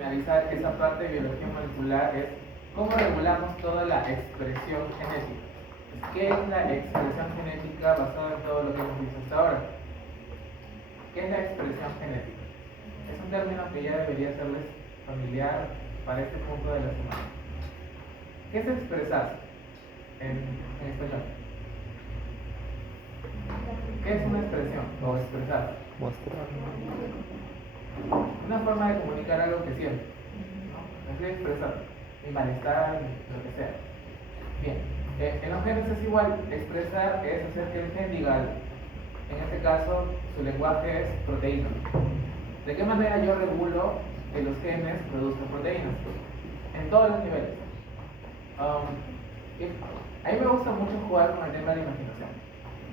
finalizar esa parte de biología molecular es cómo regulamos toda la expresión genética. ¿Qué es la expresión genética basada en todo lo que hemos visto hasta ahora? ¿Qué es la expresión genética? Es un término que ya debería serles familiar para este punto de la semana. ¿Qué es expresar en español? ¿Qué es una expresión o expresar? Mostrar. Una forma de comunicar algo que siento, ¿no? Es de expresar mi malestar, lo que sea. Bien, en los genes es igual. Expresar es hacer que el gen diga algo. En este caso, su lenguaje es proteína. ¿De qué manera yo regulo que los genes produzcan proteínas? En todos los niveles. A mí me gusta mucho jugar con el tema de la imaginación.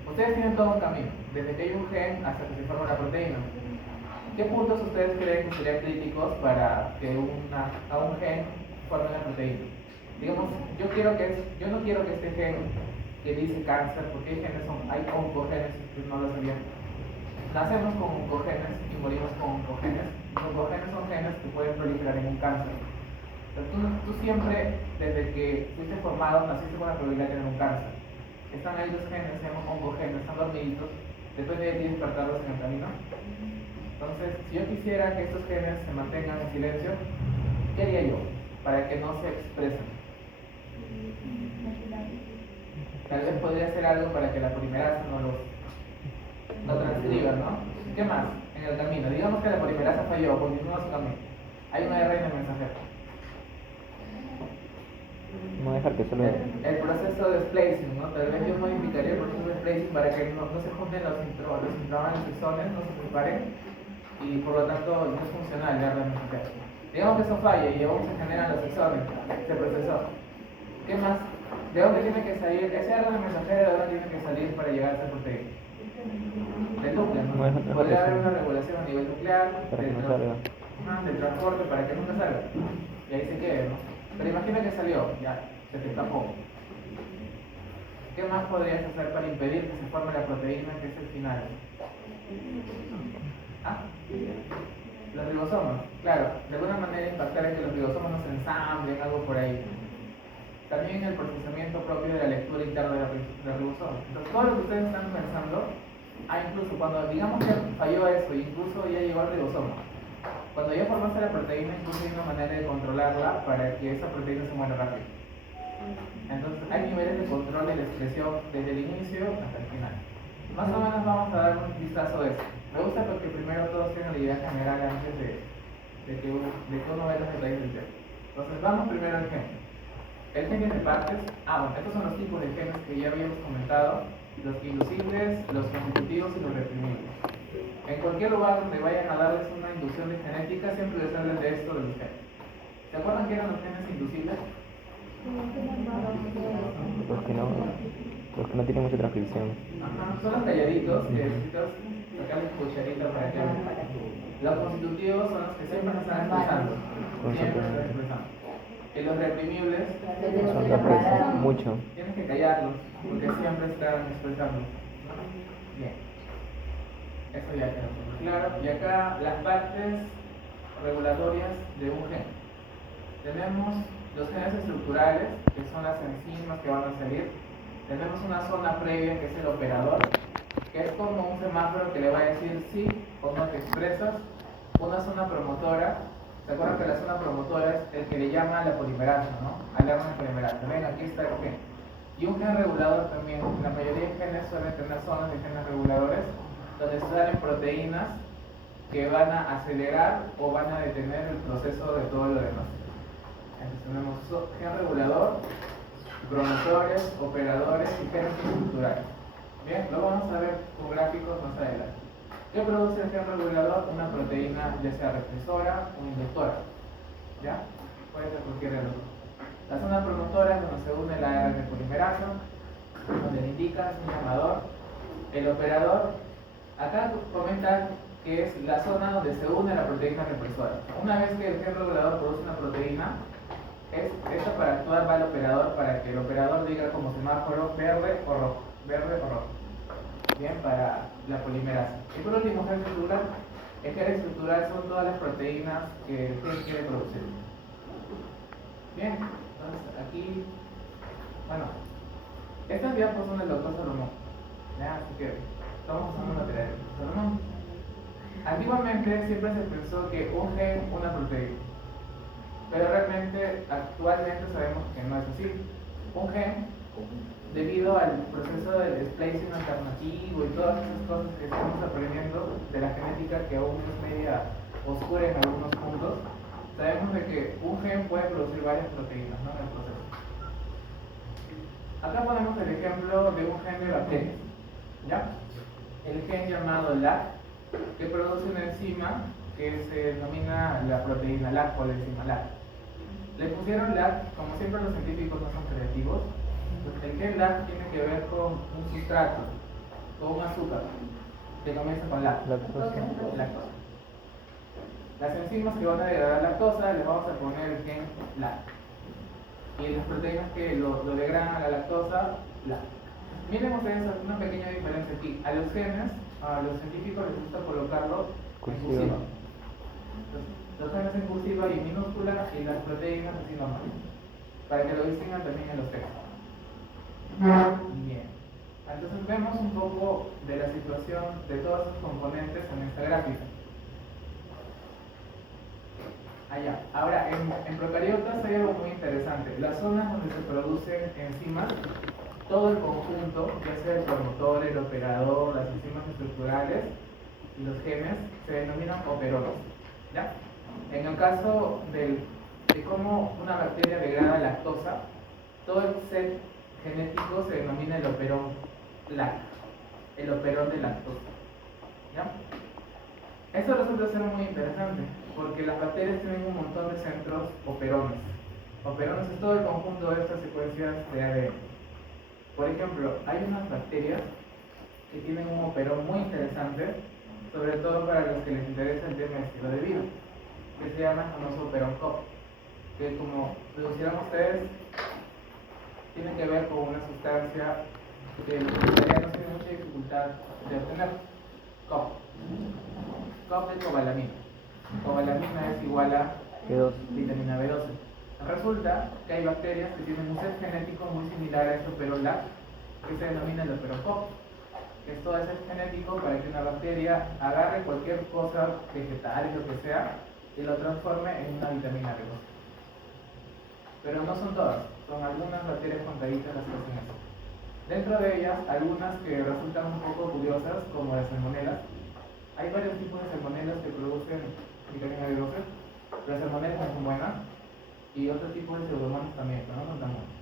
Ustedes tienen todo un camino, desde que hay un gen hasta que se forma una proteína. ¿Qué puntos ustedes creen que serían críticos para que a un gen forme una proteína? Digamos, yo no quiero que este gen que dice cáncer, porque hay oncogenes, no lo sabían. Nacemos con oncogenes y morimos con oncogenes. Los oncogenes son genes que pueden proliferar en un cáncer. Tú siempre, desde que fuiste formado, naciste con la probabilidad de tener un cáncer. Están ahí los genes, se llaman oncogenes, están dormiditos. Depende de ti despertarlos en el camino. Entonces, si yo quisiera que estos genes se mantengan en silencio, ¿qué haría yo para que no se expresen? Tal vez podría hacer algo para que la polimerasa no transcriba, ¿no? ¿Qué más en el camino? Digamos que la polimerasa falló, continúa su camino. Hay una R en el mensajero. No dejar que solo... El proceso de splicing, ¿no? Tal vez yo modificaría el proceso de splicing para que no se junten los intranos y exones, no se separen, y por lo tanto no es funcional la R del mensajero. Digamos que eso falla y aún se generan los exones, se procesó. ¿Qué más? ¿De dónde tiene que salir? Ese R del mensajero, ¿de dónde tiene que salir para llegar a esa proteína? Del núcleo, ¿no? Podría haber una regulación a nivel nuclear, para que no salga. Del transporte para que nunca salga. Y ahí se quede, ¿no? Pero imagina que salió, ya, se te escapó. ¿Qué más podrías hacer para impedir que se forme la proteína que es el final? Los ribosomas, claro, de alguna manera impactar en que los ribosomas no se ensamblen, algo por ahí. También el procesamiento propio de la lectura interna de los ribosomas. Entonces, todo lo que ustedes están pensando, incluso cuando digamos que falló eso, incluso ya llegó al ribosoma. Cuando ya formaste la proteína, incluso hay una manera de controlarla para que esa proteína se muera rápido. Entonces, hay niveles de control de la expresión desde el inicio hasta el final. Más o menos vamos a dar un vistazo de eso. Me gusta porque primero todos tienen la idea general antes de que uno vea los detalles del tema. Entonces, vamos primero al gen. El gen tiene partes. Bueno, estos son los tipos de genes que ya habíamos comentado: los inducibles, los constitutivos y los reprimibles. En cualquier lugar donde vayan a darles una inducción de genética, siempre les hablan de esto de los genes. ¿Se acuerdan qué eran los genes inducibles? Los que no tienen mucha transcripción. Son los calladitos que necesitas sacarles cucharita para que hagan. Los constitutivos son los que siempre se están expresando. Siempre se están expresando. Y los reprimibles son que aprecian mucho. Tienes que callarlos, porque siempre están expresando. Bien. Eso ya quedó claro. Y acá las partes regulatorias de un gen. Tenemos los genes estructurales, que son las enzimas que van a salir. Tenemos una zona previa, que es el operador, que es como un semáforo que le va a decir sí o no te expresas. Una zona promotora. ¿Se acuerdan que la zona promotora es el que le llama a la polimerasa, ¿no? Alarma de polimerasa. Ven, aquí está el gen. Y un gen regulador también. La mayoría de genes suelen tener zonas de genes reguladores, donde salen proteínas que van a acelerar o van a detener el proceso de todo lo demás. Entonces tenemos gen regulador, promotores, operadores y genes estructurales. Bien, lo vamos a ver con gráficos más adelante. ¿Qué produce el gen regulador? Una proteína, ya sea represora o inductora. ¿Ya? Puede ser cualquiera de los dos. La zona promotora es donde se une la ARN polimerasa, donde le indica, es un llamador. El operador, acá comenta que es la zona donde se une la proteína represora. Una vez que el gen regulador produce una proteína, esto para actuar va al operador para que el operador diga como semáforo verde o rojo. Verde o rojo. Bien, para la polimerasa. Y por último, gen celular. El gen estructural son todas las proteínas que el gen quiere producir. Bien, entonces aquí, bueno, estas diapos son del doctor Salomón. ¿Ya? Así que estamos usando material de Salomón. Antiguamente siempre se pensó que un gen, una proteína. Pero realmente, actualmente sabemos que no es así. Un gen, debido al proceso del splicing alternativo y todas esas cosas que estamos aprendiendo de la genética, que aún es media oscura en algunos puntos, sabemos de que un gen puede producir varias proteínas, ¿no? En el proceso. Acá ponemos el ejemplo de un gen de bacterias, ¿ya? El gen llamado LAC, que produce una enzima que se denomina la proteína LAC o la enzima LAC. Le pusieron LAC, como siempre los científicos no son creativos. El gen LAC tiene que ver con un sustrato, con un azúcar, que comienza con LAC. Lactosa. Las enzimas que van a degradar lactosa, les vamos a poner el gen LAC. Y las proteínas que lo degradan a la lactosa, LAC. Miren ustedes una pequeña diferencia aquí. A los genes, a los científicos les gusta colocarlo en cursiva. Los genes en cursiva y minúscula y las proteínas así normal, para que lo distingan también en los textos. Bien, entonces vemos un poco de la situación de todos los componentes en esta gráfica. Allá. Ahora, en procariotas hay algo muy interesante. Las zonas donde se producen enzimas, todo el conjunto, ya sea el promotor, el operador, las enzimas estructurales y los genes, se denominan operones. ¿Ya? En el caso de cómo una bacteria degrada lactosa, todo el set genético se denomina el operón LAC, el operón de lactosa. ¿Ya? Esto resulta ser muy interesante, porque las bacterias tienen un montón de centros operones. Operones es todo el conjunto de estas secuencias de ADN. Por ejemplo, hay unas bacterias que tienen un operón muy interesante, sobre todo para los que les interesa el tema del estilo de vida, que se llama el famoso operón COP, que como deducirán ustedes, tiene que ver con una sustancia que los vegetarianos tienen mucha dificultad de obtener. COP. COP de cobalamina. Cobalamina es igual a B2. vitamina B12. Resulta que hay bacterias que tienen un set genético muy similar a este operón LAC, que se denomina el operón COP. Es todo ese genético para que una bacteria agarre cualquier cosa vegetal, lo que sea, y lo transforme en una vitamina B12. Pero no son todas, son algunas bacterias contaditas las que hacen eso. Dentro de ellas, algunas que resultan un poco curiosas, como las salmonelas. Hay varios tipos de salmonelas que producen vitamina B12. Las salmonelas no son buenas, y otros tipos de pseudomonas también, pero no son tan buenas.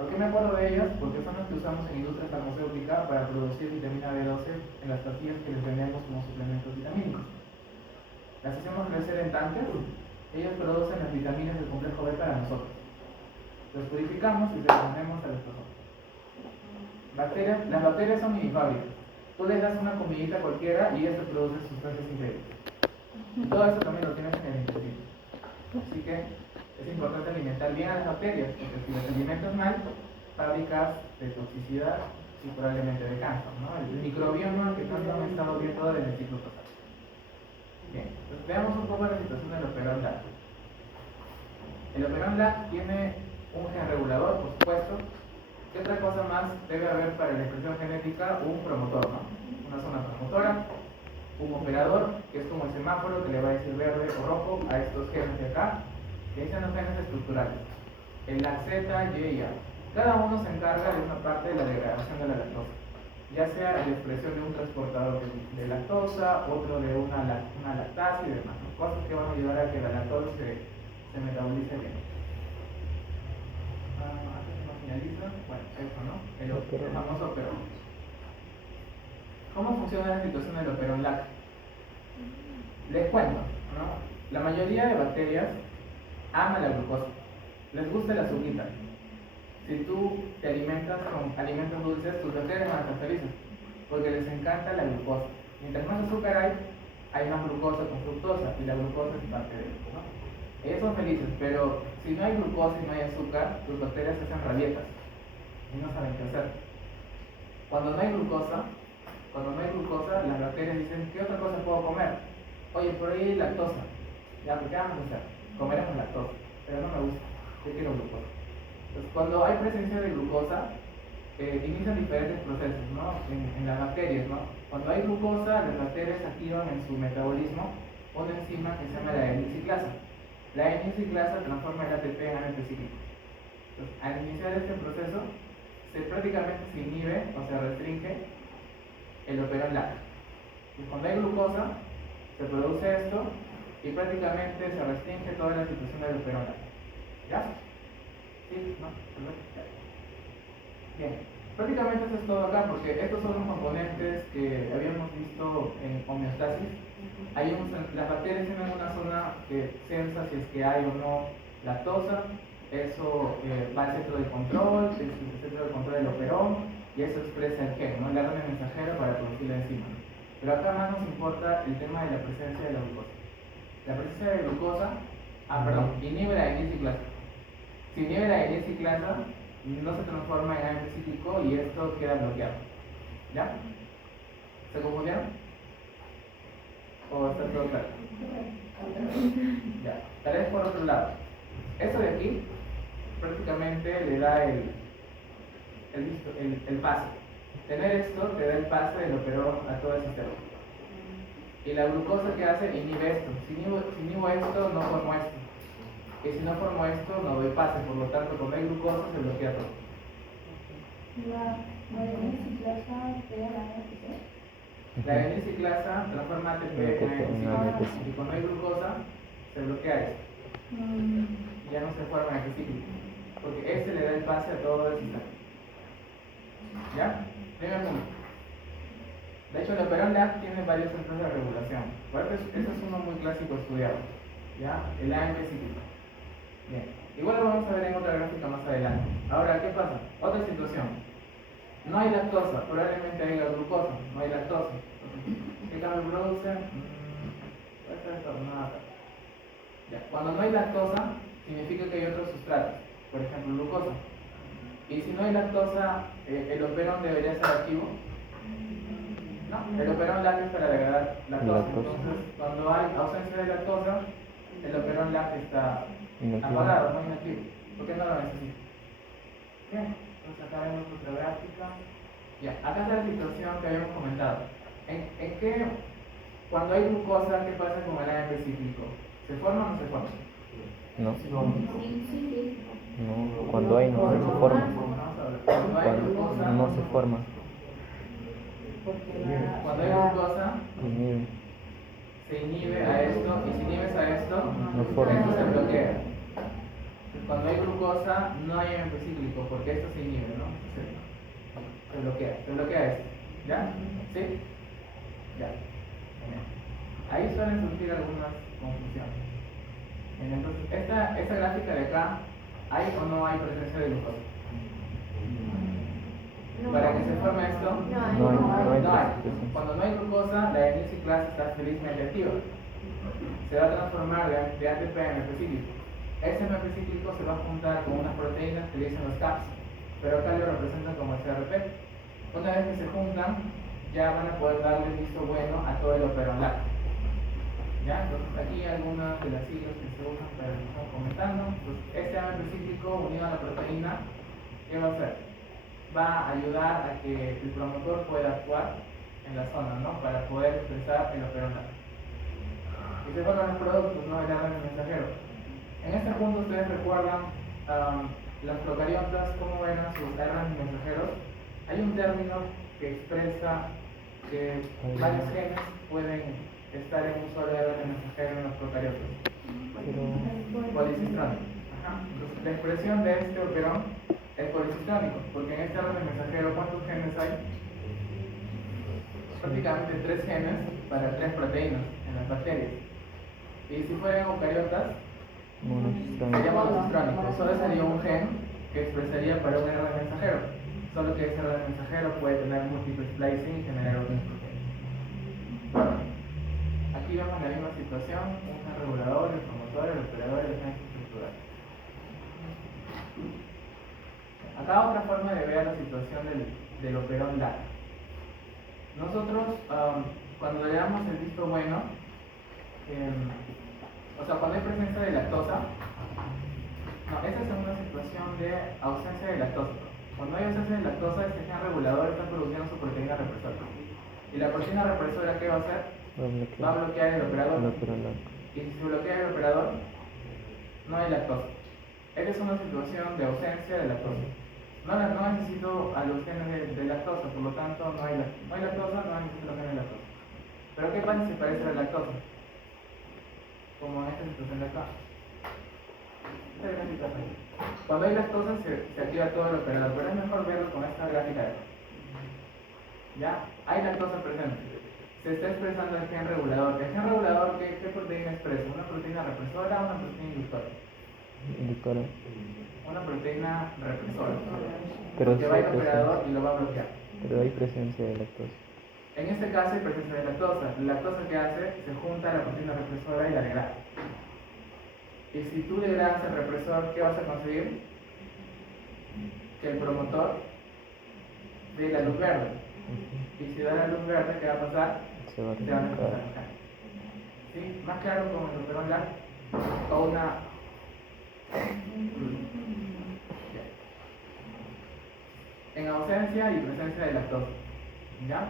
¿Por qué me acuerdo de ellas? Porque son las que usamos en industria farmacéutica para producir vitamina B12 en las pastillas que les vendemos como suplementos vitamínicos. Las hacemos crecer en tanques, ellos producen las vitaminas del complejo B para nosotros. Los purificamos y les ponemos a las personas. Las bacterias son minifábricas. Tú les das una comidita cualquiera y ellas te producen sustancias increíbles. Y todo eso también lo tienes en el intestino. Así que es importante alimentar bien a las bacterias, porque si las alimentas mal, fabricas de toxicidad y probablemente de cáncer, ¿no? El microbioma que tanto han estado viendo en el ciclo pasado. Bien, pues veamos un poco la situación del operón LAC. El operón LAC tiene un gen regulador, por supuesto. ¿Qué otra cosa más debe haber para la expresión genética? Un promotor, ¿no? Una zona promotora, un operador, que es como el semáforo que le va a decir verde o rojo a estos genes de acá, que dicen los genes estructurales. El LAC Z, Y y A. Cada uno se encarga de una parte de la degradación de la lactosa, ya sea la expresión de un transportador de lactosa, otro de una lactasa y demás, ¿no? Cosas que van a ayudar a que la lactosa se metabolice bien. Antes de no finaliza, bueno, eso, ¿no? El famoso operón. ¿Cómo funciona la situación del operón LAC? Les cuento, ¿no? La mayoría de bacterias ama la glucosa, les gusta el azúcar. Si tú te alimentas con alimentos dulces, tus bacterias van a estar felices, porque les encanta la glucosa. Mientras más azúcar hay más glucosa con fructosa, y la glucosa es parte de esto, ¿no? Ellos son felices, pero si no hay glucosa y no hay azúcar, tus bacterias se hacen rabietas y no saben qué hacer. Cuando no hay glucosa, las bacterias dicen, ¿qué otra cosa puedo comer? oye, por ahí hay lactosa. Ya, ¿qué vamos a hacer? Comeremos lactosa, pero no me gusta, yo quiero glucosa. Entonces, cuando hay presencia de glucosa, inician diferentes procesos, ¿no? En las bacterias, ¿no? Cuando hay glucosa, las bacterias activan en su metabolismo una enzima que se llama la N-ciclasa. La N-ciclasa transforma el ATP en AMP cíclico. Entonces, al iniciar este proceso, prácticamente se inhibe o se restringe el operón lácteo. Y cuando hay glucosa, se produce esto y prácticamente se restringe toda la situación del operón lácteo. ¿Ya? ¿Sí? ¿No? ¿Perfecto? Bien, prácticamente eso es todo acá, porque estos son los componentes que habíamos visto en homeostasis. Las bacterias tienen una zona que censa si es que hay o no lactosa. Eso va al centro de control, el centro de control del operón, y eso expresa el gen, ¿no? El ARN mensajero para producir la enzima. Pero acá más nos importa el tema de la presencia de la glucosa. La presencia de glucosa, inhibe la N-ciclasa. Si inhibe la N-ciclasa, no se transforma en AMP cíclico y esto queda bloqueado. ¿Ya? ¿Se confundieron? ¿O está todo claro? Ya. Tal vez por otro lado. Eso de aquí prácticamente le da el pase. Tener esto te da el pase del operón a todo el sistema. Y la glucosa que hace inhibe esto. Si inhibo esto, no formo esto. Y si no formo esto, no doy pase. Por lo tanto, cuando hay glucosa, se bloquea todo. La N-ciclasa crea la ATP. La N-ciclasa transforma ATP en AMP cíclico. Y cuando hay glucosa, se bloquea esto. Ya no se forma AMP cíclico. Porque este le da el pase a todo el sistema. ¿Ya? Primer punto. De hecho, el operón LAC tiene varios centros de regulación. Este es uno muy clásico estudiado. ¿Ya? El AMP cíclico. Bien. Igual lo vamos a ver en otra gráfica más adelante. Ahora, ¿qué pasa? Otra situación. No hay lactosa, probablemente haya glucosa. No hay lactosa. ¿Qué cambio produce? Puede ser esto, nada. Ya. Cuando no hay lactosa, significa que hay otros sustratos. Por ejemplo, glucosa. Y si no hay lactosa, ¿el operón debería ser activo? No, el operón LAC es para degradar lactosa. Entonces, cuando hay ausencia de lactosa, el operón LAC está apagado, no inactivo. ¿Por qué no lo necesita? Bien, entonces acá vemos otra gráfica. Ya, acá está la situación que habíamos comentado. ¿En qué, cuando hay glucosa, qué pasa con el AMP cíclico? ¿Se forma o no se forma? No. Sí. No, cuando hay no se forma. Cuando hay glucosa, No se forma. cuando hay glucosa, Inhibe. se inhibe a esto, y si inhibes a esto, No forma. esto se bloquea. Cuando hay glucosa, no hay AMP cíclico, porque esto se inhibe, ¿no? Se bloquea esto. ¿Ya? ¿Sí? Ya. Bien. Ahí suelen surgir algunas confusiones. Bien, entonces, esta gráfica de acá, ¿hay o no hay presencia de glucosa? Para que se forme esto, No hay. Cuando no hay glucosa, la N-ciclasa está felizmente activa. Se va a transformar de ATP en AMP cíclico. Ese AMP cíclico se va a juntar con unas proteínas que le dicen los CAPS, pero acá lo representan como el CRP. Una vez que se juntan, ya van a poder darle visto bueno a todo el operón lácteo. ¿Ya? Entonces, aquí algunas de las siglas que se usan para lo que estamos comentando. Entonces, este AMP cíclico unido a la proteína, ¿qué va a hacer? Va a ayudar a que el promotor pueda actuar en la zona, ¿no? Para poder expresar el operón lácteo. Y se forman los productos, ¿no? El ARN mensajero. En este punto ustedes recuerdan las procariotas, cómo eran sus ARN mensajeros. Hay un término que expresa que varios genes pueden estar en un solo ARN mensajero en los procariotas. Policistrónico. Entonces, la expresión de este operón es policistrónico, porque en este ARN mensajero, ¿cuántos genes hay? Prácticamente 3 genes para 3 proteínas en las bacterias. Y si fueran eucariotas, sería monocistrónico. Solo sería un gen que expresaría para un ARN mensajero. Solo que ese ARN mensajero puede tener múltiples splicing y generar otras proteínas. Aquí vemos la misma situación, un gen regulador, el promotor, el operador y el gen estructural. Acá otra forma de ver la situación del operón LAC. Nosotros, cuando le damos el visto bueno, o sea, cuando hay presencia de lactosa, no, esta es una situación de ausencia de lactosa. Cuando hay ausencia de lactosa, este gen regulador está produciendo su proteína represora. Y la proteína represora, ¿qué va a hacer? Va a bloquear el operador. Y si se bloquea el operador, no hay lactosa. Esta es una situación de ausencia de lactosa. No necesito a los genes de lactosa, por lo tanto no hay lactosa, no necesito los genes de lactosa. Pero ¿qué pasa si parece la lactosa? Como en esta situación de acá. Esta es la situación. Cuando hay lactosa se activa todo el operador, pero es mejor verlo con esta gráfica de acá. ¿Ya? Hay lactosa presente. Se está expresando el gen regulador. ¿El gen regulador qué proteína expresa? ¿Una proteína represora o una proteína inductora? Una proteína represora. Pero que va al operador y lo va a bloquear. Pero hay presencia de lactosa. En este caso hay presencia de lactosa. La lactosa que hace, se junta a la proteína represora y la degrada. Y si tú degradas el represor, ¿qué vas a conseguir? Que el promotor dé la luz verde. Y si da la luz verde, ¿qué va a pasar? Se va a Se van a empezar a buscar. ¿Sí? Más claro con el operón LAC o una... En ausencia y presencia de lactosa. ¿Ya?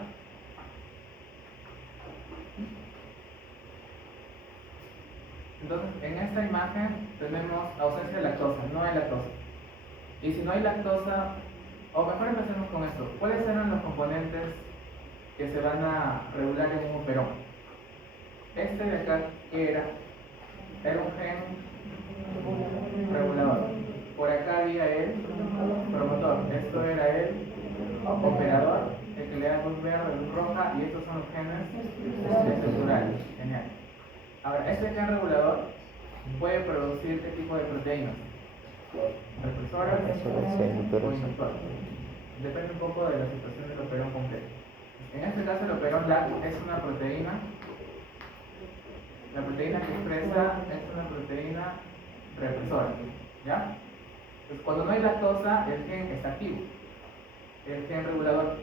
Entonces, en esta imagen tenemos ausencia de lactosa, no hay lactosa. Y si no hay lactosa, o mejor empecemos con esto. ¿Cuáles eran los componentes que se van a regular en un operón? Este de acá, ¿qué era? Era un gen regulador. Por acá había el promotor. Esto era el operador, el que le da luz verde, luz roja, y estos son los genes estructurales. Genial. Ahora, este gen regulador puede producir qué tipo de proteínas. Represoras o inductoras. Depende un poco de la situación del operón completo. En este caso, el operón LAC es una proteína. La proteína que expresa es una proteína represora. ¿Ya? Entonces, cuando no hay lactosa, el gen está activo. El gen regulador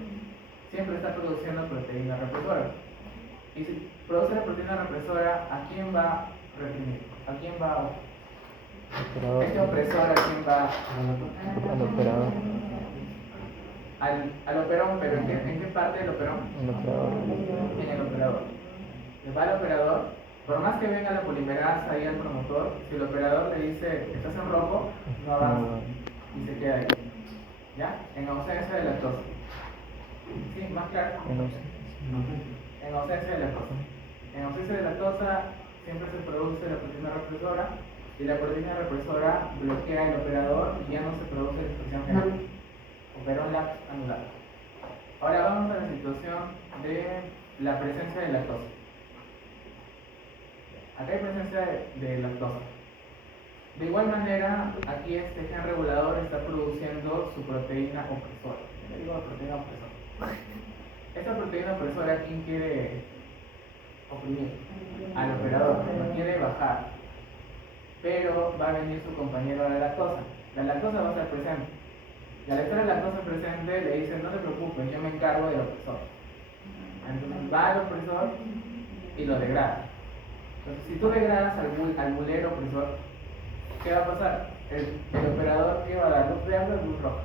siempre está produciendo proteína represora. Y si produce la proteína represora, ¿a quién va a reprimir? ¿A quién va a...? Este opresor, ¿a quién va? Al operador. Al operón, pero ¿en qué parte del operón? El operador. En el operador. Le va al operador, por más que venga la polimerasa y el promotor, si el operador le dice, estás en rojo, no avanza y se queda ahí. ¿Ya? En ausencia de lactosa. ¿Sí? ¿Más claro? En ausencia de lactosa. En ausencia de lactosa siempre se produce la proteína represora y la proteína represora bloquea el operador y ya no se produce la expresión general. Operón LAC anulado. Ahora vamos a la situación de la presencia de lactosa. Acá hay presencia de lactosa. De igual manera, aquí este gen regulador está produciendo su proteína opresora. ¿Qué le digo proteína opresora? Esta proteína opresora, ¿quién quiere oprimir? Al operador, no quiere bajar. Pero va a venir su compañero la lactosa. La lactosa va a estar presente. Y al estar la lactosa presente, le dice, no te preocupes, yo me encargo del opresor. Entonces va al opresor y lo degrada. Entonces, si tú degradas al bulero opresor, ¿qué va a pasar? El operador que va a dar luz verde o luz roja.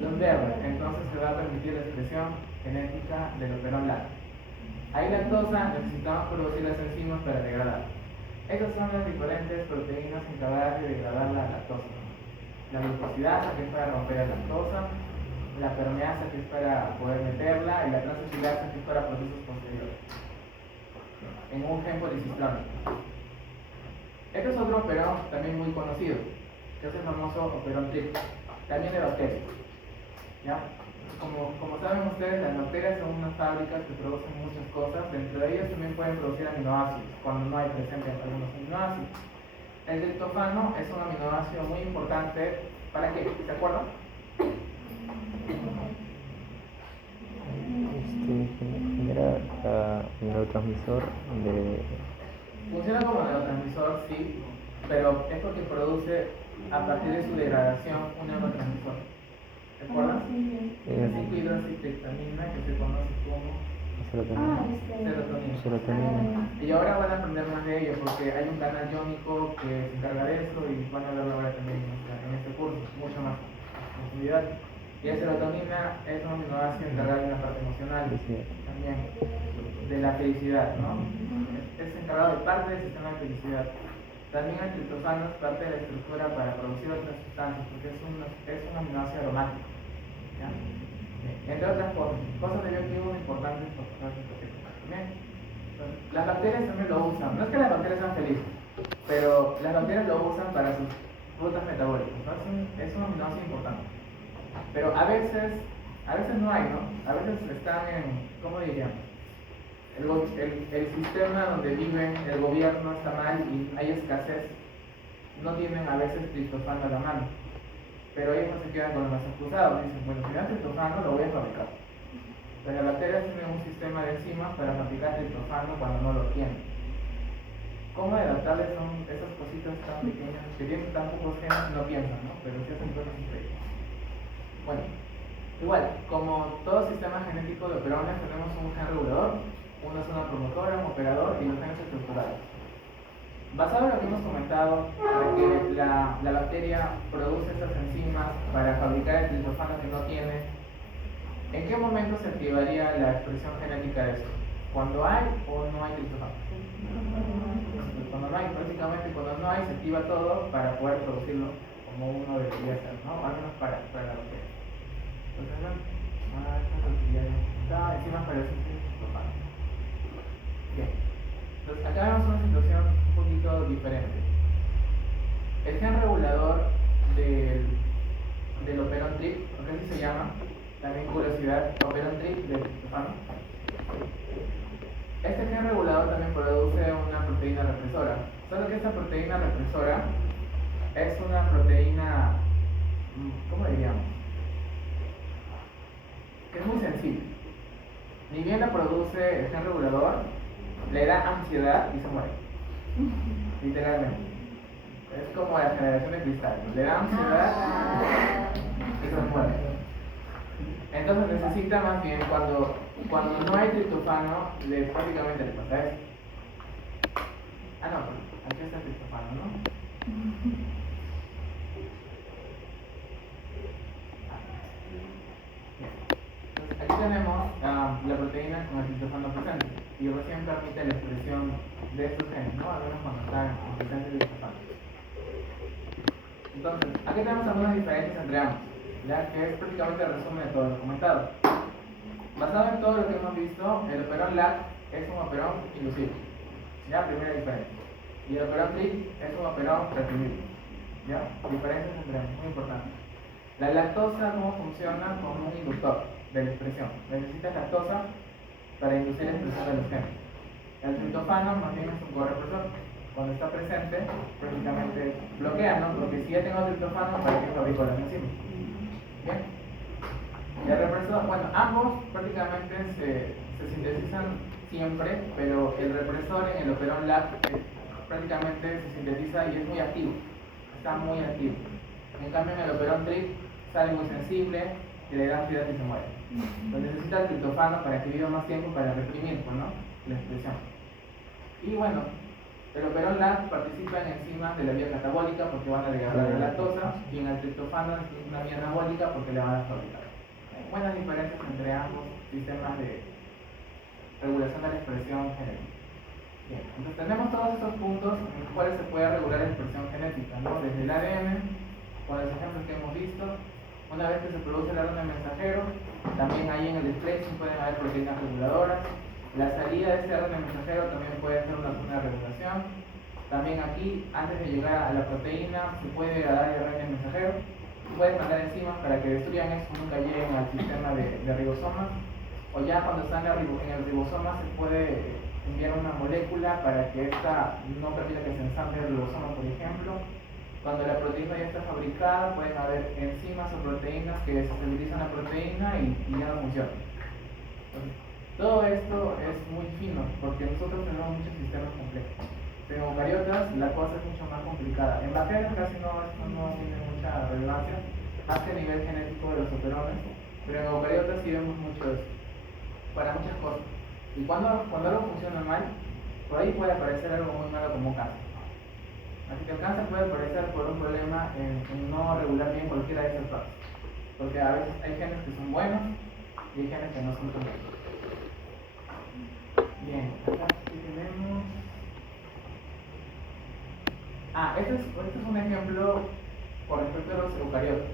Luz verde. Entonces se va a permitir la expresión genética del operón LAC. Hay lactosa, necesitamos producir las enzimas para degradar. Estas son las diferentes proteínas encargadas de degradar la lactosa. La glucosidasa, que es para romper la lactosa, la permeasa, que es para poder meterla, y la transacilasa, que es para procesos posteriores. En un gen policiclónico. Este es otro operón también muy conocido, que es el famoso operón triple, también de bacterias. ¿Ya? Como saben ustedes, las bacterias son unas fábricas que producen muchas cosas, dentro de ellas también pueden producir aminoácidos, cuando no hay presente algunos aminoácidos. El triptofano es un aminoácido muy importante, ¿para qué? ¿Se acuerdan? Genera el neurotransmisor de... Funciona como neurotransmisor, sí, pero es porque produce a partir de su degradación un neurotransmisor. ¿Te acuerdas? 5-hidroxitriptamina, que se conoce como serotonina. Serotonina. Serotonina. Y ahora van a aprender más de ello porque hay un canal iónico que se encarga de eso y van a verlo ahora también en este curso, mucho más profundidad. Y la serotonina es un aminoácido encargado de una parte emocional Felicidad. también, de la felicidad, ¿no? Es encargado de parte del sistema de felicidad. También el triptófano es parte de la estructura para producir otras sustancias porque es un aminoácido aromático, ¿ya? Entre otras cosas de bioactivo importantes para también. Las bacterias también lo usan. No es que las bacterias sean felices, pero las bacterias lo usan para sus rutas metabólicas, ¿no? Es un aminoácido importante. Pero a veces no hay, ¿no? A veces están en, ¿cómo diríamos? El sistema donde viven, el gobierno está mal y hay escasez. No tienen a veces triptófano a la mano. Pero ellos no se quedan con los brazos cruzados. Dicen, bueno, si no hay triptófano lo voy a fabricar. Pero las bacterias tienen un sistema de enzimas para fabricar triptófano cuando no lo tienen. ¿Cómo adaptarles son esas cositas tan pequeñas que tienen tan pocos genes y no piensan, ¿no? Pero sí hacen cosas increíbles. Bueno, igual, como todo sistema genético de operones tenemos un gen regulador, una zona promotora, un operador y los genes estructurales. Basado en lo que hemos comentado, de que la bacteria produce esas enzimas para fabricar el triptófano que no tiene, ¿en qué momento se activaría la expresión genética de eso? ¿Cuando hay o no hay triptófano? Cuando no hay, prácticamente cuando no hay se activa todo para poder producirlo como uno debería ser, ¿no? Al menos para la bacteria. Entonces, está enzimas para el triptófano. Bien. Entonces, acá vemos una situación un poquito diferente. El gen regulador del operón trip, ¿o qué así se llama? También curiosidad, operón trip del triptófano. Este gen regulador también produce una proteína represora. Solo que esta proteína represora es una proteína, ¿cómo diríamos? Que es muy sensible. Ni bien la produce el gen regulador, le da ansiedad y se muere. Literalmente. Es como la generación de cristal. Le da ansiedad y se muere. Entonces necesita más bien cuando no hay triptófano, prácticamente le pasa eso. Ah, no, aquí está el triptófano, ¿no? Entonces, aquí tenemos la proteína con el triptófano presente y recién permite la expresión de estos genes, ¿no? Al menos cuando están en presencia de triptófano. Entonces, aquí tenemos algunas diferencias entre ambos, ya que es prácticamente el resumen de todo lo comentado. Basado en todo lo que hemos visto, el operón LAC es un operón inducible, ya, primera diferencia. Y el operón TRIP es un operón reprimible, ya, diferencias entre ambos, muy importantes. La lactosa, ¿cómo funciona? Como un inductor de la expresión. Necesitas lactosa para inducir la expresión de los genes. El triptófano más bien es un correpresor. Cuando está presente, prácticamente bloquea, ¿no? Porque si ya tengo triptófano, ¿para qué fabrico las enzimas? Bien. El represor, bueno, ambos prácticamente se sintetizan siempre, pero el represor en el operón LAC prácticamente se sintetiza y es muy activo. Está muy activo. En cambio, en el operón TRIP sale muy sensible y le da ansiedad y se muere. Entonces necesita el triptófano para que viva más tiempo para reprimir, ¿no? La expresión. Y bueno, el operón LAC participa en enzimas de la vía catabólica porque van a degradar la lactosa y en el triptófano es una vía anabólica porque le van a fabricar. Hay buenas diferencias entre ambos sistemas de regulación de la expresión genética. Bien, entonces tenemos todos estos puntos en los cuales se puede regular la expresión genética, ¿no? Desde el ADN, con los ejemplos que hemos visto, una vez que se produce el ARN mensajero, también ahí en el splicing pueden haber proteínas reguladoras. La salida de ese ARN mensajero también puede ser una zona de regulación. También aquí, antes de llegar a la proteína, se puede degradar el ARN mensajero. Puedes mandar enzimas para que destruyan eso, nunca lleguen al sistema de ribosomas. O ya cuando están en el ribosoma se puede enviar una molécula para que esta no permita que se ensamble el ribosoma, por ejemplo. Cuando la proteína ya está fabricada, pueden haber enzimas o proteínas que desestabilizan la proteína y ya no funcionan. Entonces, todo esto es muy fino porque nosotros tenemos muchos sistemas complejos. En eucariotas la cosa es mucho más complicada. En bacterias casi esto no tiene mucha relevancia, más que a nivel genético de los operones, pero en eucariotas sí vemos mucho eso, para muchas cosas. Y cuando algo funciona mal, por ahí puede aparecer algo muy malo como un cáncer. Así que el cáncer puede aparecer por un problema en no regular bien cualquiera de esas partes. Porque a veces hay genes que son buenos y hay genes que no son tan buenos. Bien, acá aquí tenemos. Este es un ejemplo con respecto a los eucariotas.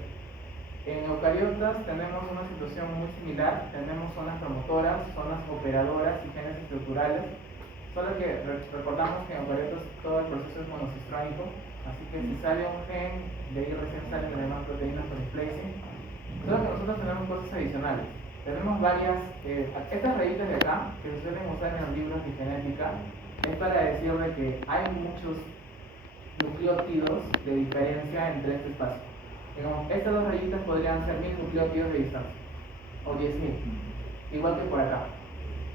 En eucariotas tenemos una situación muy similar. Tenemos zonas promotoras, zonas operadoras y genes estructurales. Solo que recordamos que en eucariotas todo el proceso es monocistrónico. Así que si sale un gen, de ahí recién salen las demás proteínas por splicing. Solo que nosotros tenemos cosas adicionales. Tenemos varias, estas rayitas de acá, que se suelen usar en los libros de genética, es para decirle que hay muchos nucleótidos de diferencia entre este espacio. Digamos, estas dos rayitas podrían ser 1000 nucleótidos de distancia, o 10.000, igual que por acá.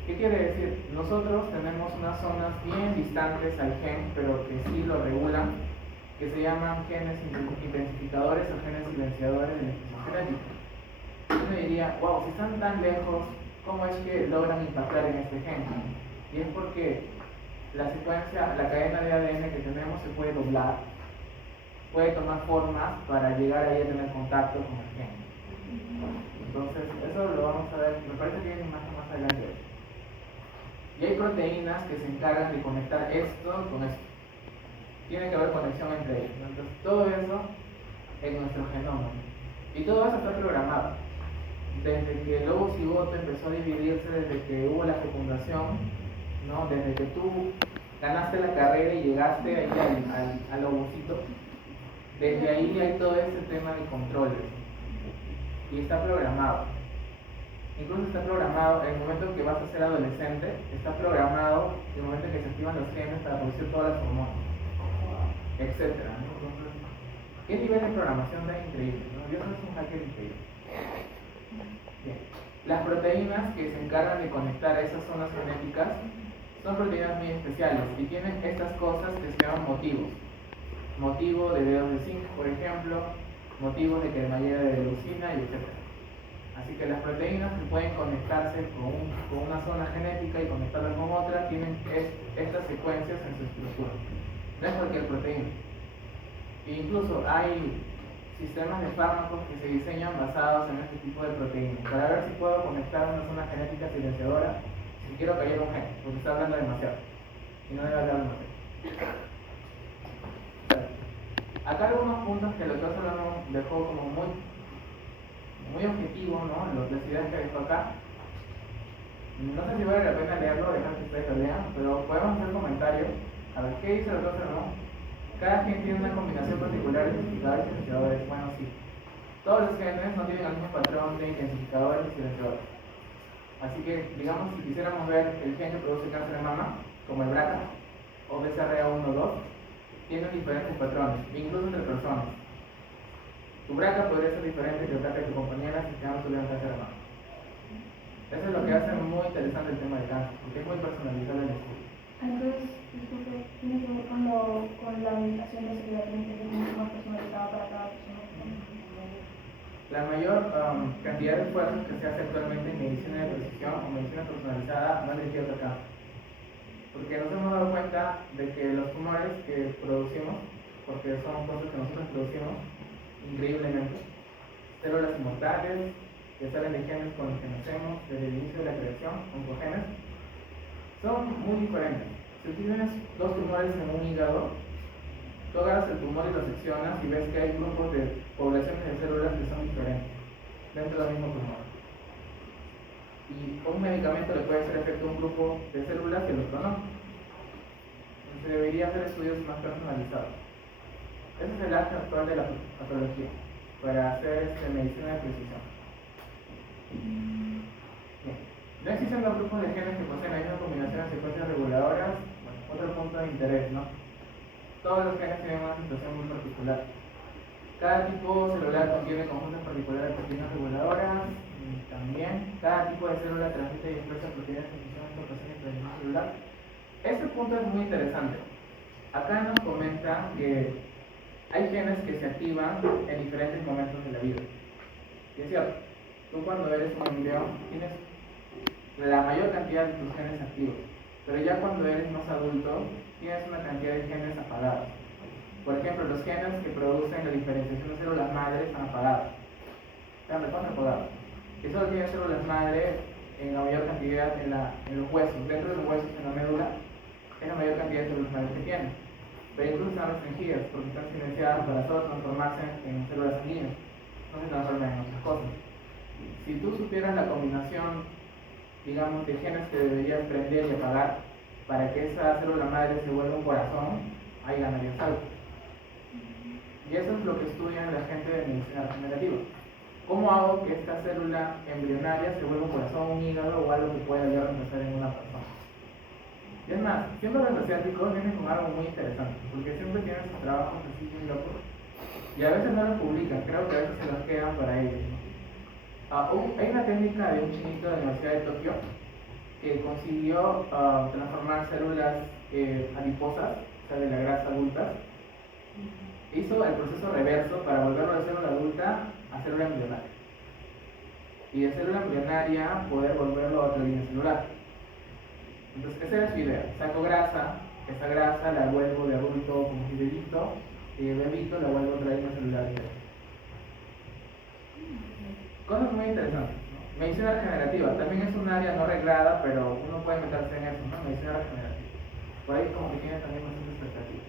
¿Qué quiere decir? Nosotros tenemos unas zonas bien distantes al gen, pero que sí lo regulan, que se llaman genes intensificadores o genes silenciadores de la expresión genética. Uno diría, wow, si están tan lejos, ¿cómo es que logran impactar en este gen? Y es porque la secuencia, la cadena de ADN que tenemos se puede doblar, puede tomar formas para llegar ahí a tener contacto con el gen. Entonces, eso lo vamos a ver, me parece que hay una imagen más adelante. Y hay proteínas que se encargan de conectar esto con esto. Tiene que haber conexión entre ellos. Entonces, todo eso en nuestro genoma. Y todo eso está programado. Desde que el ovo cigoto empezó a dividirse, desde que hubo la fecundación, ¿no? Desde que tú ganaste la carrera y llegaste ahí al ovocito, desde ahí hay todo este tema de controles. Y está programado. Incluso está programado en el momento en que vas a ser adolescente, está programado en el momento en que se activan los genes para producir todas las hormonas, etcétera, ¿no? Entonces, ¿qué nivel de programación tan increíble? ¿No? Y eso es un hacker increíble. Bien. Las proteínas que se encargan de conectar esas zonas genéticas son proteínas muy especiales y tienen estas cosas que se llaman motivos. Motivo de dedos de zinc, por ejemplo, motivos de cremallera de leucina y etcétera. Así que las proteínas que pueden conectarse con una zona genética y conectarla con otra tienen estas secuencias en su estructura. No es cualquier proteína. E incluso hay sistemas de fármacos que se diseñan basados en este tipo de proteínas para ver si puedo conectar una zona genética silenciadora si quiero callar un gen, porque está hablando demasiado y no debe hablar demasiado. Acá algunos puntos que el doctor Solano dejó como muy objetivo, ¿no? Las ideas que dejó acá. No sé si vale la pena leerlo, dejar que ustedes lo lean, pero podemos hacer comentarios. A ver, ¿qué dice el doctor Solano? Cada gen tiene una combinación particular de intensificadores y silenciadores. Bueno, sí. Todos los genes no tienen el mismo patrón de intensificadores y silenciadores. Así que, digamos, si quisiéramos ver el gen que produce cáncer de mama, como el BRCA o BCR1 o 2, tienen diferentes patrones, incluso entre personas. Tu BRCA podría ser diferente que el BRCA de tu compañera si te tuvieron cáncer de mama. Eso es lo que hace muy interesante el tema del cáncer, porque es muy personalizado el estudio. Entonces, disculpe, tiene que ver con la medicación de seguridad que es mucho más personalizada para cada persona. La mayor cantidad de esfuerzos que se hace actualmente en medicina de precisión o medicina personalizada van dirigidos al cáncer. Porque nos hemos dado cuenta de que los tumores que producimos, porque son cosas que nosotros producimos increíblemente, células inmortales que salen de genes con los que nacemos desde el inicio de la creación, oncogenes, son muy diferentes. Si tienes dos tumores en un hígado, tú agarras el tumor y lo seccionas y ves que hay grupos de poblaciones de células que son diferentes dentro del mismo tumor. Y un medicamento le puede hacer efecto a un grupo de células y al otro no. Entonces debería hacer estudios más personalizados. Ese es el arte actual de la patología, para hacer medicina de precisión. Bien. No existen dos grupos de genes que poseen la misma combinación de secuencias reguladoras. Bueno, otro punto de interés, ¿no? Todos los genes tienen una situación muy particular. Cada tipo celular contiene conjuntos particulares de proteínas reguladoras. También, cada tipo de célula transmite y expresa proteínas en función de ocasiones de la celular. Este punto es muy interesante. Acá nos comenta que hay genes que se activan en diferentes momentos de la vida. Y es cierto, tú cuando eres un embrión tienes la mayor cantidad de tus genes activos. Pero ya cuando eres más adulto, tienes una cantidad de genes apagados. Por ejemplo, los genes que producen la diferenciación de células madre están apagados. Están apagados. Y solo tienen células madre en la mayor cantidad en los huesos. Dentro de los huesos, en la médula, es la mayor cantidad de células madre que tienen. Pero incluso están restringidas porque están silenciadas para solo transformarse en células sanguíneas. No se transforman en otras cosas. Si tú supieras la combinación, digamos, de genes que deberías prender y apagar para que esa célula madre se vuelva un corazón, ahí ganarías algo. Y eso es lo que estudian la gente de medicina regenerativa. ¿Cómo hago que esta célula embrionaria se vuelva un corazón, un hígado o algo que pueda ya reemplazar en una persona? Y es más, siempre los asiáticos vienen con algo muy interesante, porque siempre tienen sus trabajos así muy locos y a veces no los publican, creo que a veces se los quedan para ellos, ¿no? Hay una técnica de un chinito de la Universidad de Tokio que consiguió transformar células adiposas, o sea, de la grasa adulta. Hizo el proceso reverso para volverlo de célula adulta a célula embrionaria. Y de célula embrionaria poder volverlo a otra línea celular. Entonces, esa era su idea. Saco grasa, esa grasa la vuelvo de adulto como si bebito, y de bebito la vuelvo a otra línea celular. Cosas muy interesantes, ¿no? Medicina regenerativa también es un área no reglada, pero uno puede meterse en eso, ¿no? Medicina regenerativa. Por ahí como que tiene también bastante expectativa.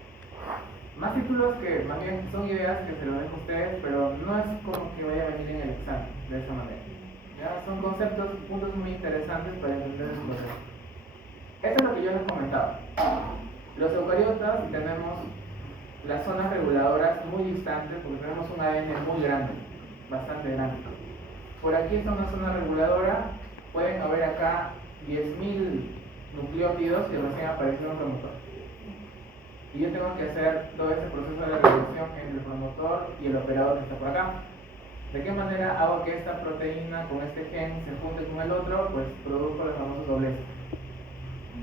Más títulos que más bien son ideas que se los dejo a ustedes, pero no es como que vaya a venir en el examen de esa manera. ¿Ya? Son conceptos, puntos muy interesantes para entender el proceso. Esto es lo que yo les comentaba. Los eucariotas tenemos las zonas reguladoras muy distantes porque tenemos un ADN muy grande, bastante grande. Por aquí está una zona reguladora, pueden haber acá 10.000 nucleótidos y recién apareció un promotor. Y yo tengo que hacer todo ese proceso de regulación entre el promotor y el operador que está por acá. ¿De qué manera hago que esta proteína con este gen se junte con el otro? Pues produzco los famosos dobleces.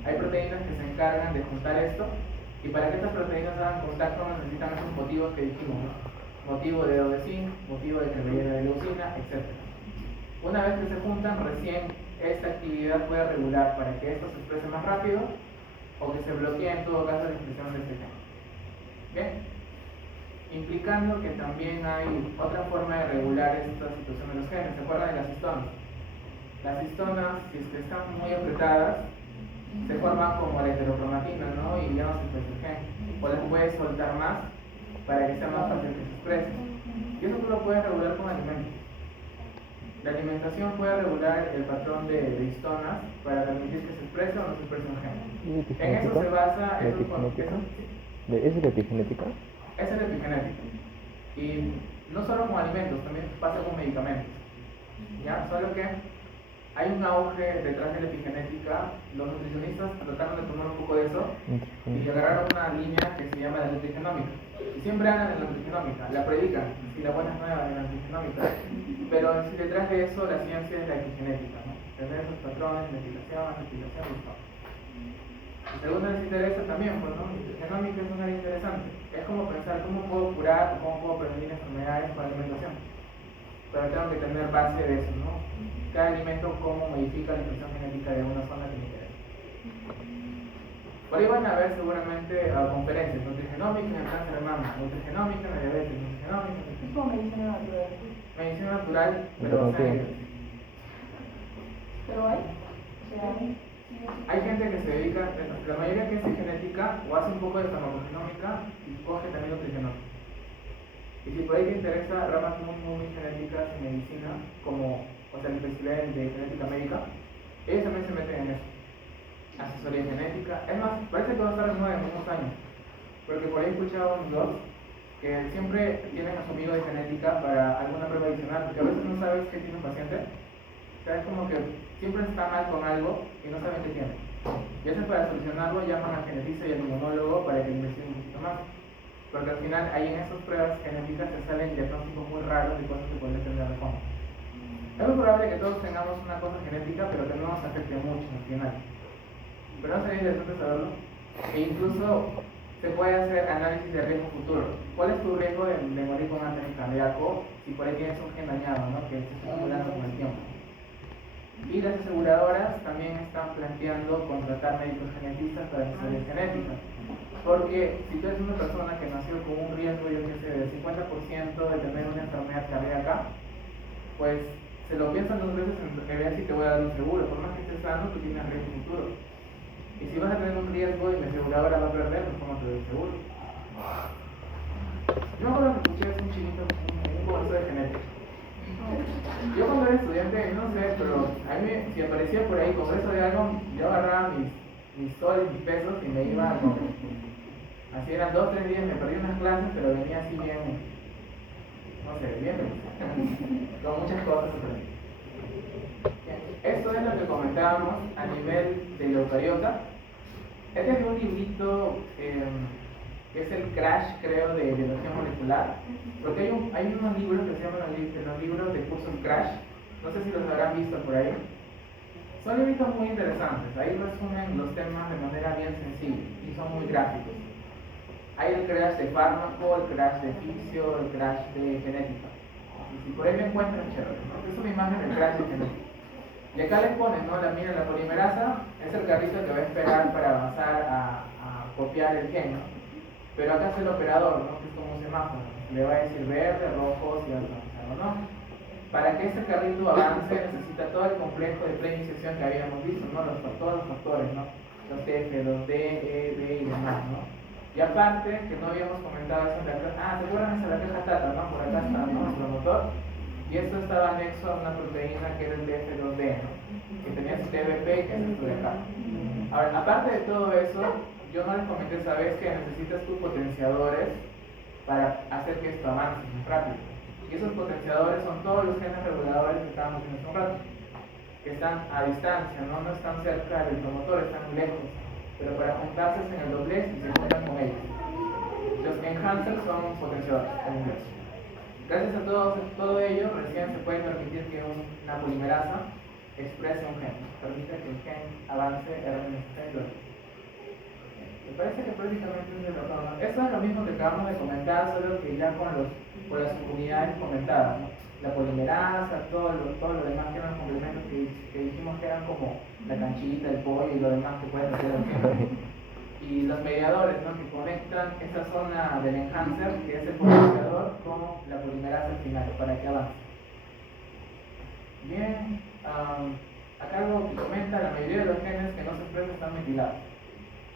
Hay proteínas que se encargan de juntar esto, y para que estas proteínas hagan contacto necesitan esos motivos que dijimos, ¿no? Motivo de doble zinc, motivo de que rellena de leucina, etc. Una vez que se juntan, recién esta actividad puede regular para que esto se exprese más rápido o que se bloquee en todo caso la expresión de este gen. ¿Bien? Implicando que también hay otra forma de regular esta situación de los genes. ¿Se acuerdan de las histonas? Las histonas, si es que están muy apretadas, se forman como la heterocromatina, ¿no? Y ya no se expresa el gen. O las puedes soltar más para que sea más fácil que se exprese. Y eso tú lo puedes regular con alimentos. La alimentación puede regular el patrón de histonas para permitir que se exprese o no se exprese un gen. En eso se basa ¿La epigenética? ¿Es la epigenética? Esa es la epigenética. Y no solo con alimentos, también pasa con medicamentos. ¿Ya? Solo que hay un auge detrás de la epigenética. Los nutricionistas trataron de tomar un poco de eso y agarraron una línea que se llama la nutrigenómica. Y siempre hablan de la nutrigenómica, la predican, y la buena nueva de la nutrigenómica. Pero detrás de eso la ciencia es la epigenética, ¿no? Tener esos patrones, metilación, y todo. Y segundo les interesa también, pues, ¿no? Nutrigenómica es un área interesante. Es como pensar cómo puedo curar o cómo puedo prevenir enfermedades con alimentación. Pero tengo que tener base de eso, ¿no? Cada alimento cómo modifica la expresión genética de una zona que me interesa. Por ahí van a ver seguramente conferencias, nutrigenómica en el cáncer de mama, nutrigenómica en la diabetes, nutrigenómica en Es como medicina natural. medicina natural, pero Pero hay, o sea, hay gente que se dedica, la mayoría que hace genética o hace un poco de farmacogenómica y coge también nutrigenómica. Y si por ahí te interesa ramas muy genéticas en medicina, como o sea, la especialidad de genética médica, ellos también se meten en eso. Asesoría genética, es más, parece que va a estar de moda en unos años, porque por ahí he escuchado unos blogs que siempre tienen a su amigo de genética para alguna prueba adicional, porque a veces no sabes qué tiene un paciente. O sea, es como que siempre está mal con algo y no saben qué tiene. Y eso para solucionarlo llaman al genetista y al inmunólogo para que investiguen un poquito más. Porque al final ahí en esas pruebas genéticas se salen diagnósticos muy raros de cosas que pueden tener de fondo. Es muy probable que todos tengamos una cosa genética, pero que no nos afecte mucho al final. Pero no sería interesante saberlo. E incluso se puede hacer análisis de riesgo futuro. ¿Cuál es tu riesgo de morir con un ataque cardíaco si por ahí tienes un gen dañado, ¿no? Que se está acumulando con el tiempo? Y las aseguradoras también están planteando contratar médicos genetistas para asesoría genética. Porque si tú eres una persona que nació con un riesgo, yo qué sé, del 50% de tener una enfermedad cardíaca, pues se lo piensan dos veces en ver si te voy a dar un seguro. Por más que estés sano, tú tienes riesgo futuro. Y si vas a tener un riesgo y la aseguradora va a perder, pues ¿cómo te doy el seguro? Yo me acuerdo que escuché un chinito en un curso de genética. Yo cuando era estudiante, no sé, pero a mí si aparecía por ahí congreso de algo, yo agarraba mis soles, mis pesos y me iba a comer. Así eran 2-3 días, me perdí unas clases, pero venía así bien, no sé, bien, con muchas cosas aprendí. Esto es lo que comentábamos a nivel de la eucariota. Este es un librito que es el Crash, creo, de biología molecular, porque hay unos libros que se llaman los libros de curso Crash, no sé si los habrán visto por ahí. Son libritos muy interesantes, ahí resumen los temas de manera bien sencilla y son muy gráficos. Hay el Crash de fármaco, el Crash de fisio, el Crash de genética. Si por ahí me encuentran, chévere, ¿no? Es una imagen del Crash de genética. Y acá les ponen, ¿no? Mira, la polimerasa es el carrito que va a esperar para avanzar a copiar el gen, ¿no? Pero acá es el operador, ¿no? Que es como un semáforo. Le va a decir verde, rojo, si avanzar o no. Para que este carrito avance necesita todo el complejo de preiniciación que habíamos visto, ¿no? Todos los factores, ¿no? Los F, los D, E, B y demás, ¿no? Y aparte, que no habíamos comentado eso en la caja, ¿se acuerdan de la caja Tata, ¿no? Por acá está, ¿no? El promotor. Y esto estaba anexo a una proteína que era el DF2D, ¿no? Que tenía su TBP, que es esto de acá. Ahora, aparte de todo eso, yo no les comenté esa vez que necesitas tus potenciadores para hacer que esto avance muy rápido. Y esos potenciadores son todos los genes reguladores que estábamos viendo hace un rato, que están a distancia, ¿no? No están cerca del promotor, están muy lejos, pero para juntarse en el doblez y se juntan con ellos. Los enhancers son potenciadores en inglés. Gracias a todo ello, recién se puede permitir que una polimerasa exprese un gen, permite que el gen avance RNA. Me parece que prácticamente es de lo mismo. Esto es lo mismo que acabamos de comentar, solo que ya con las unidades comentadas, ¿no? La polimerasa, todo lo demás que eran complementos que dijimos que eran como la canchita, el pollo y lo demás que pueden hacer el gen. Y los mediadores, ¿no? Que conectan esta zona del enhancer, que es el potenciador, con la polimerasa al final, para que avance. Bien, acá algo que comenta, la mayoría de los genes que no se expresan están metilados.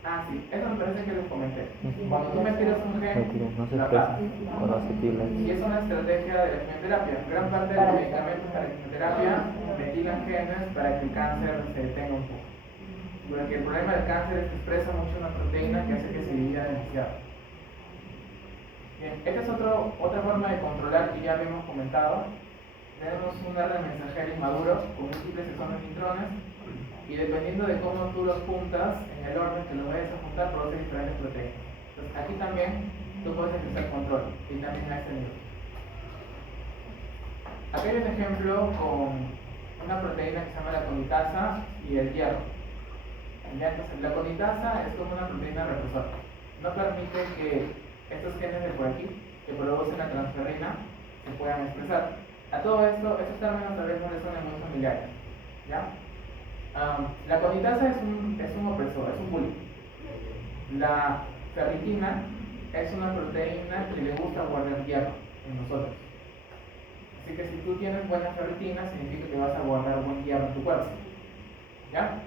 Ah, sí, eso me parece que les comenté. Cuando tú metilas un gen, no se la expresa pasas. con acetilas. Y es una estrategia de la quimioterapia. Gran parte de los medicamentos para la quimioterapia metilan genes para que el cáncer se detenga un poco. Porque el problema del cáncer es que expresa mucho una proteína que hace que se divida demasiado. Bien, esta es otra forma de controlar que ya habíamos comentado. Tenemos un RNA mensajero inmaduro con múltiples exones de intrones. Y dependiendo de cómo tú los juntas, en el orden que los vayas a juntar, producen diferentes proteínas. Entonces, aquí también tú puedes ejercer control, y también a este nivel. Aquí hay un ejemplo con una proteína que se llama la conitasa y el hierro. Entonces, la conitasa es como una proteína represora. No permite que estos genes de por aquí, que producen la transferrina, se puedan expresar. A todo esto, estos términos tal vez no les suenan muy familiares, ¿ya? La conitasa es un opresor, es un bully. La ferritina es una proteína que le gusta guardar hierro en nosotros. Así que si tú tienes buena ferritina, significa que vas a guardar buen hierro en tu cuerpo. ¿Ya?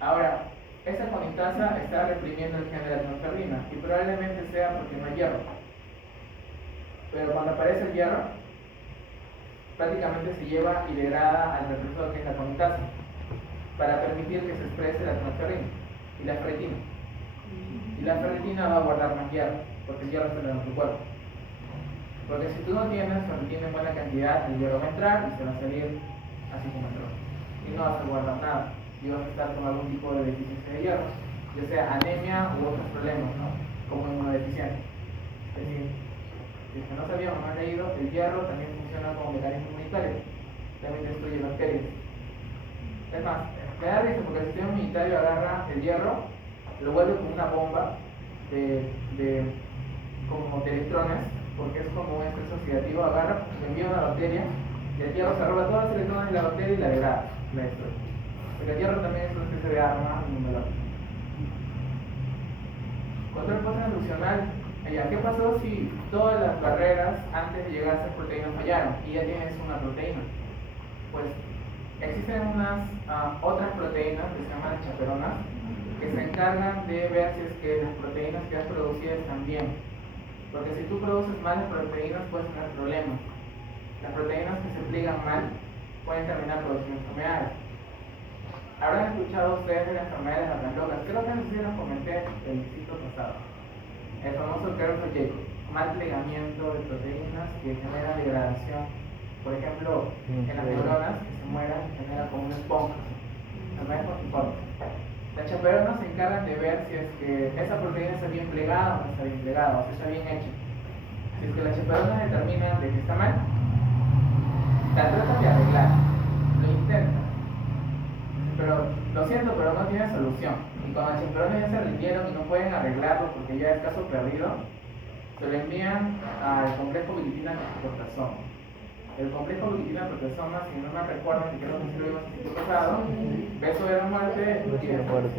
Ahora, esa conitasa está reprimiendo el gen de la transferrina y probablemente sea porque no hay hierro. Pero cuando aparece el hierro, prácticamente se lleva y degrada al represor que es la conitasa, para permitir que se exprese la transferrina y la ferritina. Y la ferritina va a guardar más hierro, porque el hierro está en tu cuerpo. Porque si tú no tienes ferritina en buena cantidad, el hierro va a entrar y se va a salir así como entró. Y no vas a guardar nada. Y vas a estar con algún tipo de deficiencia de hierro, ya sea anemia u otros problemas, ¿no? Como inmunodeficiencia. Es decir, si no sabíamos, no han leído, el hierro también funciona como mecanismo inmunitario. También destruye bacterias. Es más, me da risa porque el sistema inmunitario agarra el hierro, lo vuelve como una bomba de electrones, porque es como un estrés oxidativo, agarra, le envía una bacteria, y el hierro se roba todos los electrones de la bacteria y la degrada. Maestro. Porque el hierro también es una especie de arma inmunológica. Control post-transduccional. ¿Qué pasó si todas las barreras antes de llegar a esa proteína fallaron y ya tienes una proteína? Pues existen unas otras proteínas que se llaman chaperonas que se encargan de ver si es que las proteínas que has producido están bien. Porque si tú produces malas proteínas puedes tener problemas. Las proteínas que se pliegan mal pueden terminar produciendo enfermedades. Habrán escuchado ustedes de las enfermedades de las locas. Creo que eso sí los comenté el ciclo pasado. El famoso curve of Jacob, mal plegamiento de proteínas que genera degradación. Por ejemplo, en las neuronas que se mueran genera como una esponja. Enfermedades formiformes. Las chaperonas se encargan de ver si es que esa proteína está bien plegada o no está bien plegada, o si está bien hecha. Si es que las chaperonas determinan de que está mal, la tratan de arreglar, lo intentan. Pero lo siento, pero no tiene solución. Y cuando las chaperonas ya se rindieron y no pueden arreglarlo porque ya es caso perdido, se lo envían al complejo vititina-proteasoma. El complejo vititina-proteasoma, si no me recuerdo, que creo que sí lo vimos el ciclo pasado, beso de la muerte y de muerte.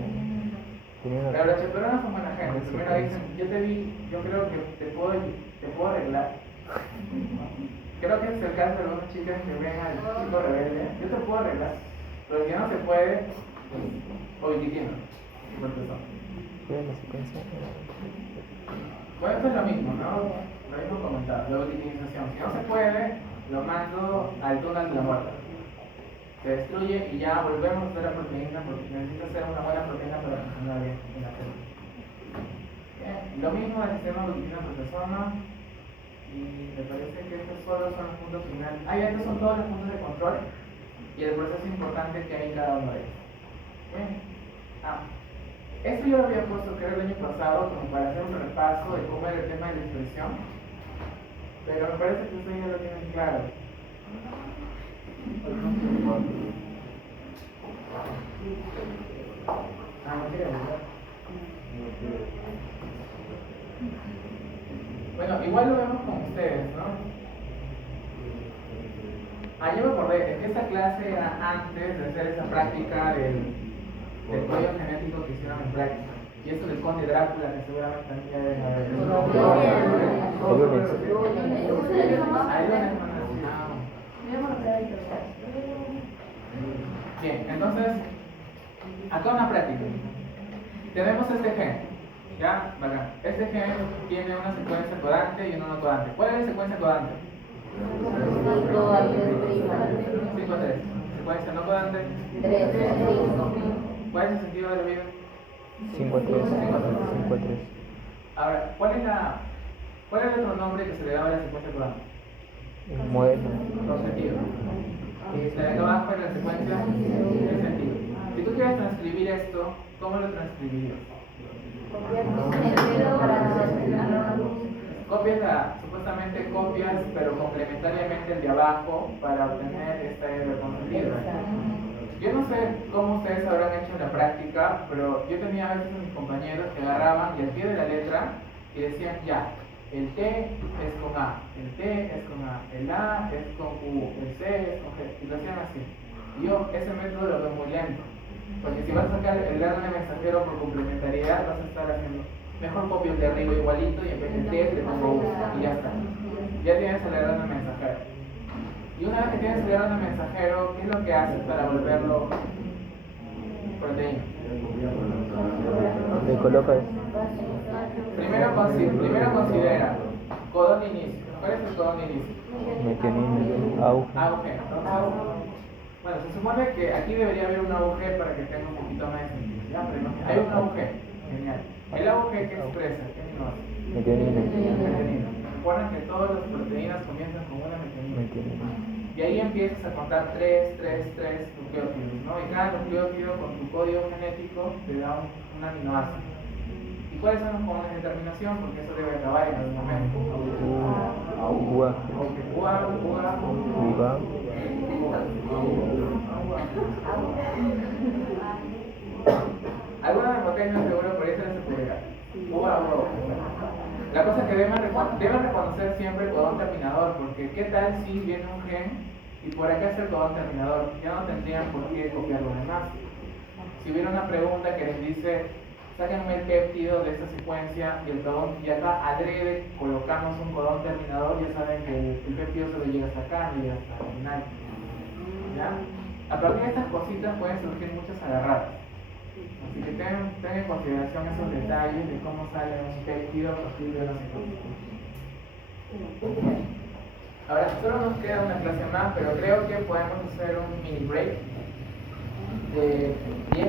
Pero las chaperonas son buena gente. Primero dicen, yo creo que te puedo arreglar. Creo que es el caso de algunas chicas que ven al chico rebelde. Yo te puedo arreglar. Pero si no se puede, o vititina. ¿Cuál es la secuencia? Bueno, esto es lo mismo, ¿no? Lo mismo comentado, la vitinización. Si no se puede, lo mando al túnel de la muerte. Se destruye y ya volvemos a hacer la proteína porque necesita ser una buena proteína para funcionar bien en la célula. Bien. Lo mismo del sistema vitina-proteasoma. Y me parece que estos solo son los puntos finales. Estos son todos los puntos de control y el proceso importante que hay en cada uno de ellos. Bien. Esto yo lo había puesto creo el año pasado como para hacer un repaso de cómo era el tema de la expresión, pero me parece que ustedes ya lo tienen claro. Bueno, igual lo vemos con ustedes, ¿no? Yo me acordé, es que esta clase era antes de hacer esa práctica del código genético que hicieron en práctica. Y eso del conde Drácula, que seguramente también ya deben haber Bien, entonces, acá una práctica. Tenemos este gen, ¿ya? Bacán. Este gen tiene una secuencia codante y una no codante. ¿Cuál es la secuencia codante? 5-3. Secuencia no codante. 3. ¿Cuál es el sentido de la vida? 5-3. Ahora, ¿cuál es el otro nombre que se le daba a la secuencia codante? Modelo. Los sentidos. Y se le acaba abajo en la secuencia el sentido. Si tú quieres transcribir esto, ¿cómo lo transcribirías? Supuestamente copias, pero complementariamente el de abajo para obtener esta R consentida. Yo no sé cómo ustedes habrán hecho en la práctica, pero yo tenía a veces a mis compañeros que agarraban y al pie de la letra y decían ya, el T es con A, el T es con A, el A es con U, el C es con G, y lo hacían así. Y yo ese método lo veo muy lento, porque si vas a sacar el RNA mensajero por complementariedad, vas a estar haciendo mejor copio el de arriba igualito y en vez de T le pongo U y ya está. Ya tienes el RNA mensajero. Y una vez que tienes el RNA mensajero, ¿qué es lo que haces para volverlo proteína? Le colocas. Primero considera codón de inicio. ¿Cuál es el codón de inicio? Metionina, auge. Auge. Bueno, se supone que aquí debería haber un auge para que tenga un poquito más de sentido. ¿Ya? Pero no, hay un auge. Genial. ¿El auge qué expresa? ¿Qué amino ácido? Metionina. Recuerden que todas las proteínas comienzan con una metionina. Y ahí empiezas a contar 3 nucleótidos, ¿no? Y cada nucleótido con tu código genético te da un aminoácido. ¿Y cuáles son los codones de terminación? Porque eso debe acabar en algún momento. Algunas de potencias seguro por eso se publicará. La cosa es que deben reconocer siempre el codón terminador, porque ¿qué tal si viene un gen y por acá es el codón terminador, ya no tendrían por qué copiar lo demás. Si hubiera una pregunta que les dice, sáquenme el péptido de esta secuencia y el codón, y acá adrede colocamos un codón terminador, ya saben que el péptido solo llega hasta acá, no llega hasta el final. ¿Ya? A partir de estas cositas pueden surgir muchas agarradas. Así que ten en consideración esos detalles de cómo sale un péptido a partir de una secuencia. Ahora, solo nos queda una clase más, pero creo que podemos hacer un mini break de 10